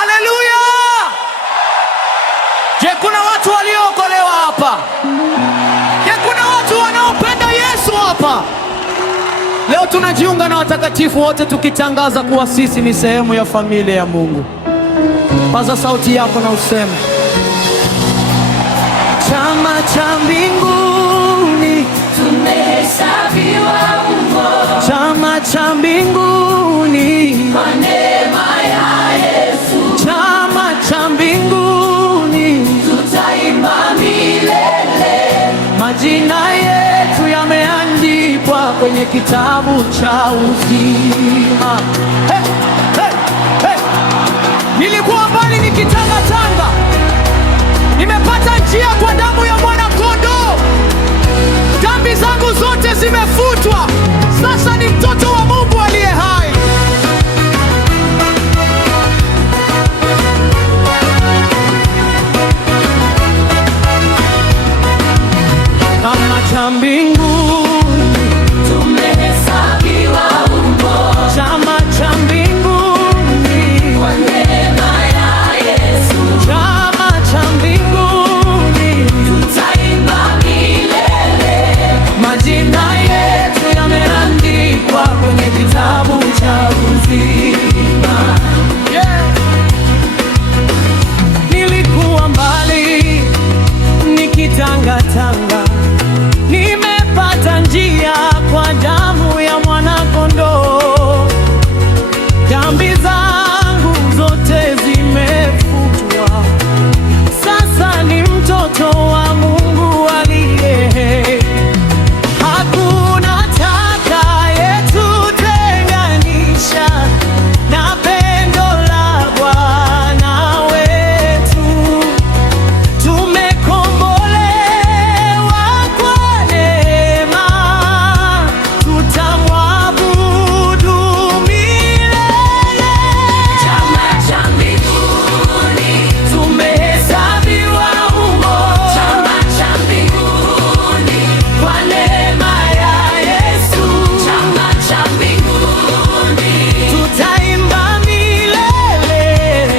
Haleluya! Je, kuna watu waliookolewa hapa? Je, kuna watu wanaopenda Yesu hapa? Leo tunajiunga na watakatifu wote tukitangaza kuwa sisi ni sehemu ya familia ya Mungu. Paza sauti yako na useme, chama cha mbinguni tumehesabiwa umo, chama cha mbinguni kwa neema ya Yesu, chama cha mbinguni tutaimba milele, majina yetu yameandikwa kwenye kitabu cha uzima. Hey, hey, hey. Nilikuwa mbali nikitangatanga, nimepata njia kwa damu ya mwana-kondoo. Dhambi zangu zote zimefutwa, sasa ni mtoto wa Mungu aliye hai. Chama cha mbinguni tumehesabiwa umo, chama cha mbinguni kwa neema ya Yesu, chama cha mbinguni tutaimba milele, majina yetu yameandikwa kwenye kitabu cha uzima. Yeah. Nilikuwa mbali nikitangatanga, nimepata njia kwa damu ya mwana-kondoo. Dhambi zangu zote zimefutwa, sasa ni mtoto wa Mungu aliye hai. Hakuna atakayetutenganisha na pendo la Bwana wetu. Tumekombolewa kwa neema, tutamwabudu milele. chama cha mbinguni Tumehesabiwa humo, chama cha mbinguni, kwa neema ya Yesu, chama cha mbinguni, tutaimba milele.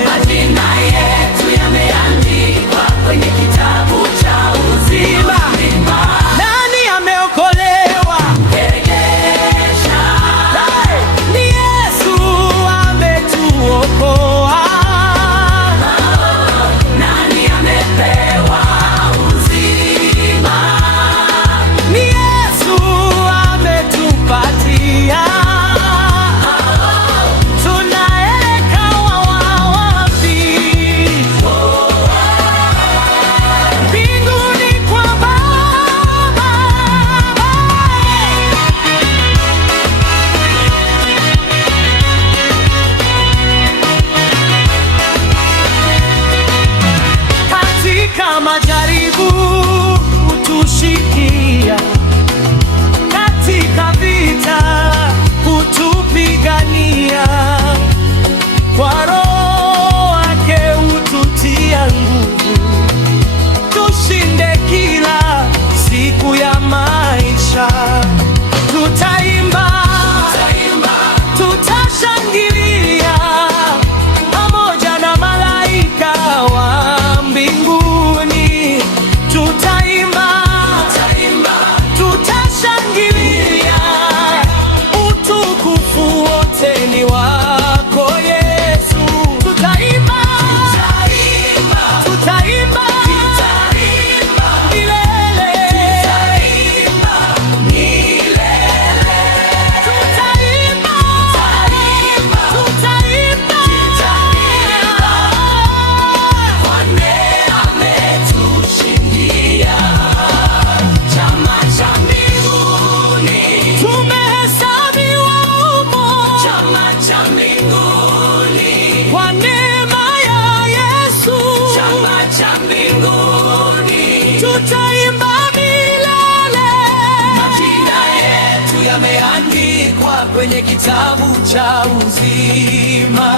majina yetu yameandikwa kwenye kitabu cha uzima. Nani ameokolewa? Rejesha, Ni Yesu ametuokoa. nani amepewa uzima? Ni Yesu ametupatia. Tunaelekea wapi? Mbinguni kwa Baba. Katika majaribu hutushikia, katika vita hutupigania, kwa Roho wake hututia nguvu, tushinde kila siku ya maisha. Tutaimba, tutashangilia pamoja na malaika wa mbinguni. Tutaimba, tutashangilia, utukufu wote ni wako Yesu. Tutaimba, tutaimba milele. Tumehesabiwa humo, kwa neema ya Yesu, tutaimba milele. Majina yetu yameandikwa kwenye kitabu cha uzima.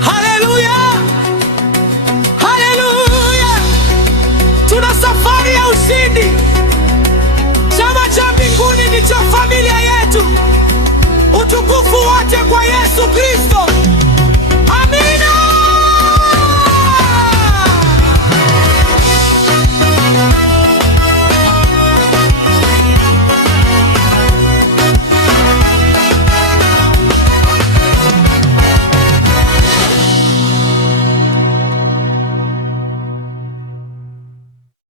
Haleluya, haleluya! Tuna safari ya ushindi. Chama cha mbinguni ndicho familia yetu. Utukufu wote kwa Yesu Kristo.